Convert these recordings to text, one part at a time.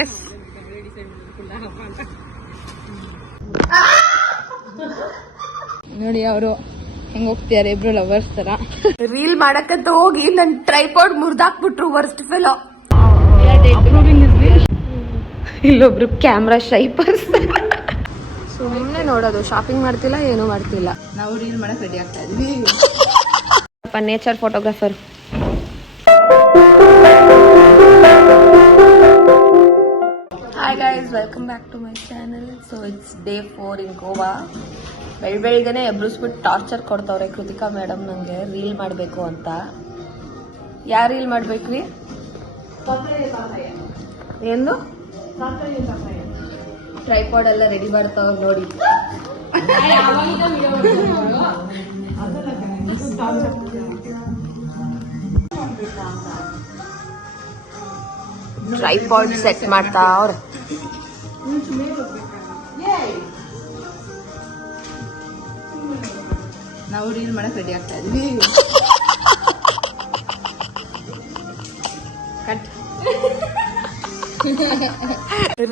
S ನೋಡಿ ಅವರು ಹೆಂಗ್ ಹೋಗ್ತಿದ್ದಾರೆ ಇಬ್ರು ಲವರ್ಸ್ ತರ. ರೀಲ್ ಮಾಡಕ್ಕಂತ ಹೋಗಿ ನನ್ ಟ್ರೈಪಾಡ್ ಮುರ್ದಾಕ್ಬಿಟ್ರು ವರ್ಸ್ಟ್ ಫೆಲೋ. ಇಲ್ಲೊಬ್ರು ಕ್ಯಾಮ್ರಾ ಶೈಪರ್ಸ್. ಸುಮ್ಮನೆ ನೋಡೋದು, ಶಾಪಿಂಗ್ ಮಾಡ್ತಿಲ್ಲ, ಏನೂ ಮಾಡ್ತಿಲ್ಲ. ನಾವು ರೀಲ್ ಮಾಡಕ್ ರೆಡಿ ಆಗ್ತಾ ಇದ್ವಿ. Nature photographer. Hi guys, welcome back to my channel. So it's day 4 in Goa. ಬೆಳಗ್ಗೆನೆ ಎಬ್ಬಿಸ್ಬಿಟ್ಟು ಟಾರ್ಚರ್ ಕೊಡ್ತವ್ರೆ ಕೃತಿಕಾ ಮೇಡಮ್ ನನಗೆ ರೀಲ್ ಮಾಡಬೇಕು ಅಂತ. ಯಾರು ರೀಲ್ ಮಾಡ್ಬೇಕ್ರಿ? ಏನು ಟ್ರೈಪಾಡ್ ಎಲ್ಲ ರೆಡಿ ಮಾಡ್ತಾವ್ರು ನೋಡಿ. ಟ್ರೈಪಾಡ್ ಸೆಟ್ ಮಾಡ್ತಾ ಅವ್ರೆ. ನಾವು ರೀಲ್ ಮಾಡಕ್ ರೆಡಿ ಆಗ್ತಾ ಇದ್ವಿ.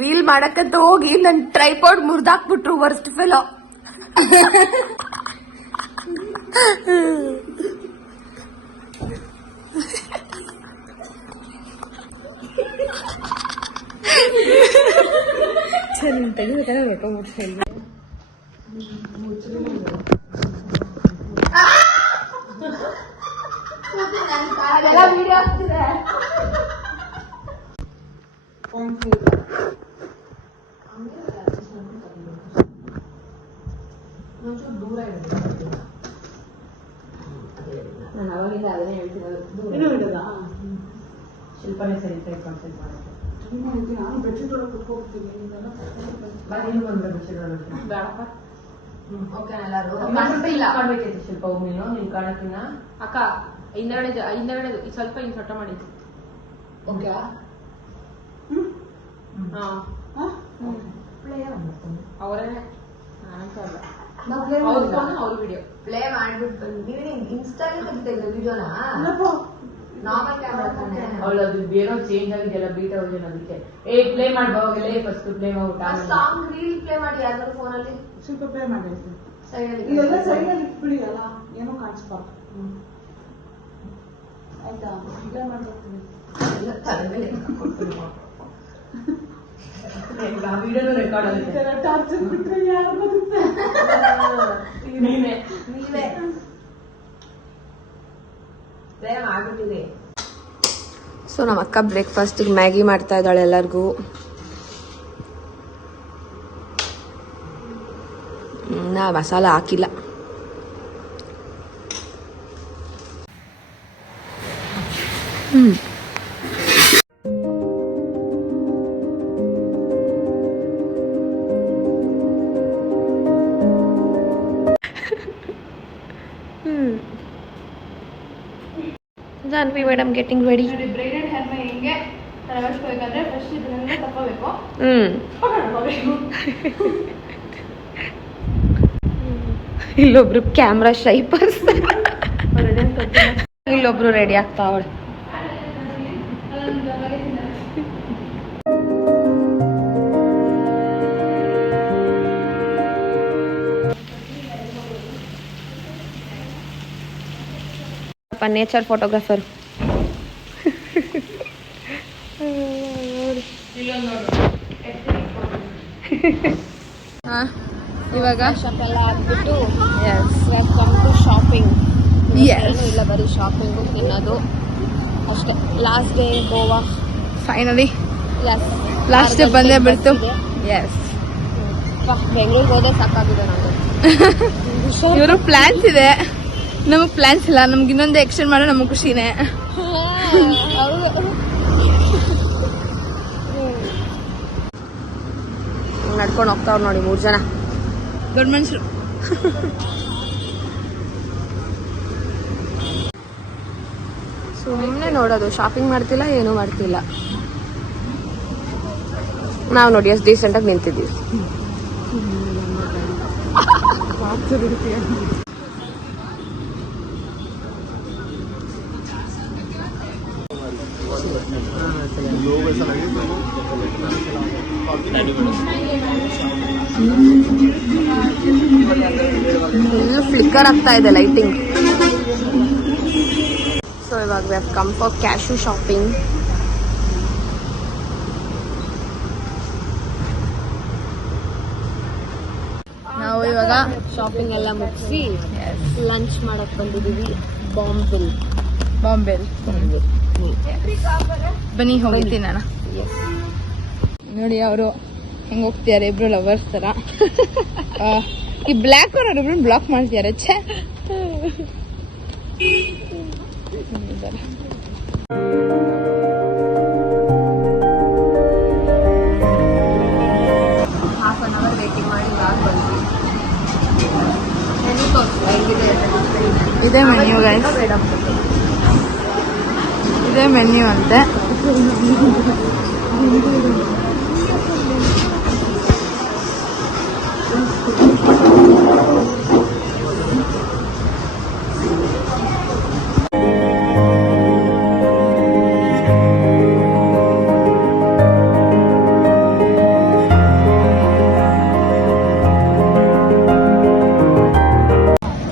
ರೀಲ್ ಮಾಡಕ್ಕಂತ ಹೋಗಿ ನನ್ ಟ್ರೈಪಾಡ್ ಮುರ್ದಾಕ್ಬಿಟ್ರು ವರ್ಸ್ಟ್ ಫೆಲೋ. ನಾನು ಅವಾಗಿಂದ ಅದನ್ನೇ ಹೇಳ್ತಿರೋದು. ಶಿಲ್ಪನೇ ಸರಿ ಕಾನ್ಸೆಂಟ್ ಮಾಡೋದು. ನಾನು ಬೆಡ್ಶೀಟ್ ಒಳಗೆ ಕುತ್ಕೋಗ್ತೀನಿ. ಶಿಲ್ಪ ನೀನು ನಿನ್ ಕಾಣಕ್ಕಿನ್ನ ಅಕ್ಕ ಹಿಂದಗಡೆ ಸ್ವಲ್ಪ ಹಿಂಗ್ ಸೊಟ್ಟ ಮಾಡಿದ್ದು. ಅವರೇ ಅವ್ರ ವಿಡಿಯೋ ಪ್ಲೇ ಮಾಡ್ಬಿಟ್ಟು ಇನ್ಸ್ಟಾಗೆ ತೆಗಿತಾ ವಿಡಿಯೋನ ನಾರ್ಮಲ್ ಕ್ಯಾಮ್ರಾ ತಾನೆ. ಅವಳದು ಏನೋ ಚೇಂಜ್ ಆಗಿದೆಯಲ್ಲ ಬೀಟಾ ವರ್ಜನ್, ಅದಕ್ಕೆ ಪ್ಲೇ ಮಾಡುವಾಗಲೇ ಫಸ್ಟ್ ಪ್ಲೇ ಮಾಡ್ಬಿಟ್ಟು ಸಾಂಗ್ ರೀಲ್ ಪ್ಲೇ ಮಾಡಿ ಯಾವ್ದಾದ್ರು ಫೋನಲ್ಲಿ ಸ್ವಲ್ಪ ಪ್ಲೇ ಮಾಡಿ ಸೈಡಲ್ಲಿ ಬಿಡಿ ಅಲ್ಲ, ಏನೋ ಕಾಣಿಸ್ಬಾರ್ದು. ಆಯ್ತಾ? ಪ್ಲೇ ಮಾಡ್ತೀನಿ. ವಿಡಿಯೋನು ರೆಕಾರ್ಡ್ ಆಗುತ್ತೆ. ಟಾರ್ಚರ್ ಬಿಟ್ರೆ ಯಾರು ಬರುತ್ತೆ? ನೀವೇ ಆಗ್ಬಿಟ್ಟಿದೆ. ಸೊ ನಮ್ಮ ಅಕ್ಕ ಬ್ರೇಕ್ಫಾಸ್ಟಿಗೆ ಮ್ಯಾಗಿ ಮಾಡ್ತಾ ಇದ್ದಾಳೆ ಎಲ್ಲರಿಗೂ. ನಾ ಮಸಾಲ ಹಾಕಿಲ್ಲ. Janhvi madam getting ready. Braided hair ಹಿಂಗೆ ತರಬೇಕಂದ್ರೆ ಫಸ್ಟ್ ಇದನ್ನ ತಗೋಬೇಕು. ಇಲ್ಲೊಬ್ರು ಕ್ಯಾಮ್ರಾ ಶೈಪರ್ಸ್. ಇಲ್ಲೊಬ್ರು ರೆಡಿ ಆಗ್ತಾ ಅವಳು. Nature photographer. ಇವಾಗ ಶಾಪೆಲ್ಲ ಆಗ್ಬಿಟ್ಟು ಶಾಪಿಂಗ್. ಇಲ್ಲ ಬರೀ ಶಾಪಿಂಗು ತಿನ್ನೋದು ಅಷ್ಟೇ. Last day Goa finally last day ಬಂದೇ ಬಿಡ್ತು. ಎಸ್, ಬೆಂಗಳೂರಿಗೆ ಹೋದೆ ಸಾಕಾಗಿದೆ ನನಗೆ. ಇವರು ಪ್ಲಾನ್ಸ್ ಇದೆ, ನಮಗ್ ಪ್ಲಾನ್ಸ್ ಇಲ್ಲ. ನಮ್ಗೆ ಇನ್ನೊಂದು ಎಕ್ಸ್ಟೆಂಡ್ ಮಾಡೋ ನಮಗ್ ಖುಷಿನೇ. ನಡ್ಕೊಂಡು ಹೋಗ್ತಾವ್ರು ನೋಡಿ 3 ಜನ ದೊಡ್ಡ ಮನುಷ್ಯರು. ಸುಮ್ಮನೆ ನೋಡೋದು, ಶಾಪಿಂಗ್ ಮಾಡ್ತಿಲ್ಲ, ಏನೂ ಮಾಡ್ತಿಲ್ಲ. ನಾವು ನೋಡಿ ಎಷ್ಟು ಡೀಸೆಂಟಾಗಿ ನಿಂತಿದ್ದೀವಿ. ಫುಲ್ ಫ್ಲಿಕ್ಕರ್ ಆಗ್ತಾ ಇದೆ ಲೈಟಿಂಗ್. ಸೊ ಇವಾಗ we have come for cash shopping. ನಾವು ಇವಾಗ ಶಾಪಿಂಗ್ ಎಲ್ಲ ಮುಗಿಸಿ ಲಂಚ್ ಮಾಡಕ್ ಬಂದಿದ್ದೀವಿ. ಬಾಂಬೆಲ್ ಬನ್ನಿ ಹೋಗ್ತೀನಿ ನಾನು. ನೋಡಿ ಅವರು ಹೆಂಗ್ ಹೋಗ್ತಿದ್ದಾರೆ, ಇಬ್ರು ಲವರ್ಸ್ ತರ. ಈ ಬ್ಲ್ಯಾಕ್ ಅವ್ರು ಇಬ್ರು ಬ್ಲಾಕ್ ಮಾಡ್ತಿದ್ದಾರೆ. ಛೇ, ಹಾಫ್ ಅನ್ ಅವರ್ ವೇಟಿಂಗ್ ಮಾಡಿ ಇವಾಗ ಬಂದ್ವಿ. ಇದೇ ಮೆನ್ಯೂ ಗೈಸ್, ಇದೇ ಮೆನ್ಯೂ ಅಂತೆ.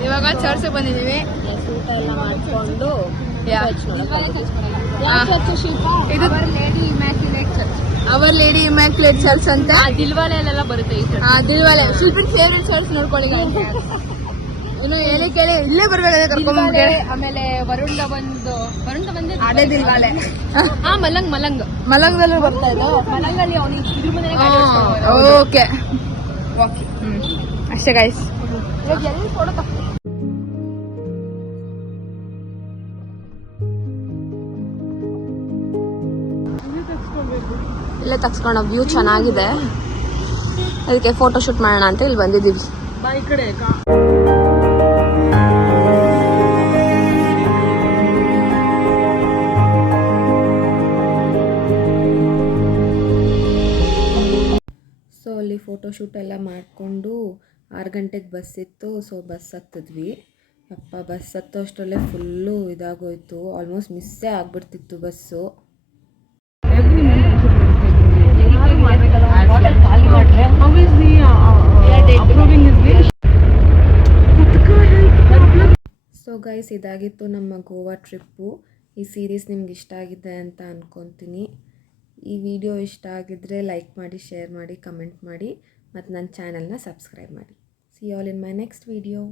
ಇವಾಗ ಚರ್ಚ್ಗೆ ಬಂದಿದ್ದೀವಿ. ಊಟ ಎಲ್ಲ ಮಾಡ್ಕೊಂಡು ಇದು ಅವರ್ ಲೇಡಿ ಇಮ್ಯಾಕ್ಯುಲೇಟ್ ಚರ್ಚ್ ಅಂತ. ದಿಲ್ವಾಲೆಲ್ಲ ಬರುತ್ತೆ ಈ ದಿಲ್ವಾಲೆ ಸುಲ್ಪಿನ್ ಫೇವ್ರೆಟ್ ಚರ್ಚ್ ನೋಡ್ಕೊಳ್ಳಿ. ಇನ್ನು ಹೇಳಿ ಕೇಳಿ ಇಲ್ಲೇ ಬರ್ಬೇಕಾದ್ರೆ ಕರ್ಕೊಂಡ್ಬಂದ್ರೆ. ಆಮೇಲೆ ವರುಣ ಬಂದು ಅದೇ ದಿಲ್ವಾಲೆ. ಮಲಂಗ್ ಮಲಂಗದಲ್ಲೂ ಬರ್ತಾ ಇದ್ದು. ಮಲಂಗಲ್ಲಿ ಅವನಿಗೆ ಇದ್ರ ಮನೆ ಓಕೆ ಅಷ್ಟೇ ಗೈಸ್. ಇವಾಗ ಎಲ್ಲಿ ಫೋಟೋ ಇಲ್ಲೇ ತಗ್ಸ್ಕೊಂಡು ವ್ಯೂ ಚೆನ್ನಾಗಿದೆ, ಅದಕ್ಕೆ ಫೋಟೋ ಶೂಟ್ ಮಾಡೋಣ ಅಂತ ಇಲ್ಲಿ ಬಂದಿದ್ದೀವಿ. ಸೊ ಅಲ್ಲಿ ಫೋಟೋಶೂಟ್ ಎಲ್ಲ ಮಾಡಿಕೊಂಡು 6 ಗಂಟೆಗೆ ಬಸ್ ಇತ್ತು. ಸೊ ಬಸ್ ಹತ್ತಿದ್ವಿ. ಅಪ್ಪ ಬಸ್ ಹತ್ತೋ ಅಷ್ಟರಲ್ಲೇ ಫುಲ್ಲು ಇದಾಗೋಯ್ತು, ಆಲ್ಮೋಸ್ಟ್ ಮಿಸ್ಸೇ ಆಗಿಬಿಡ್ತಿತ್ತು ಬಸ್ಸು. ಸೊ ಗೈಸ್, ಇದಾಗಿತ್ತು ನಮ್ಮ ಗೋವಾ ಟ್ರಿಪ್ಪು. ಈ ಸೀರೀಸ್ ನಿಮ್ಗೆ ಇಷ್ಟ ಆಗಿದೆ ಅಂತ ಅಂದ್ಕೊತೀನಿ. ಈ ವಿಡಿಯೋ ಇಷ್ಟ ಆಗಿದ್ದರೆ ಲೈಕ್ ಮಾಡಿ, ಶೇರ್ ಮಾಡಿ, ಕಮೆಂಟ್ ಮಾಡಿ ಮತ್ತು ನನ್ನ ಚಾನಲ್ನ ಸಬ್ಸ್ಕ್ರೈಬ್ ಮಾಡಿ. C all in my next video.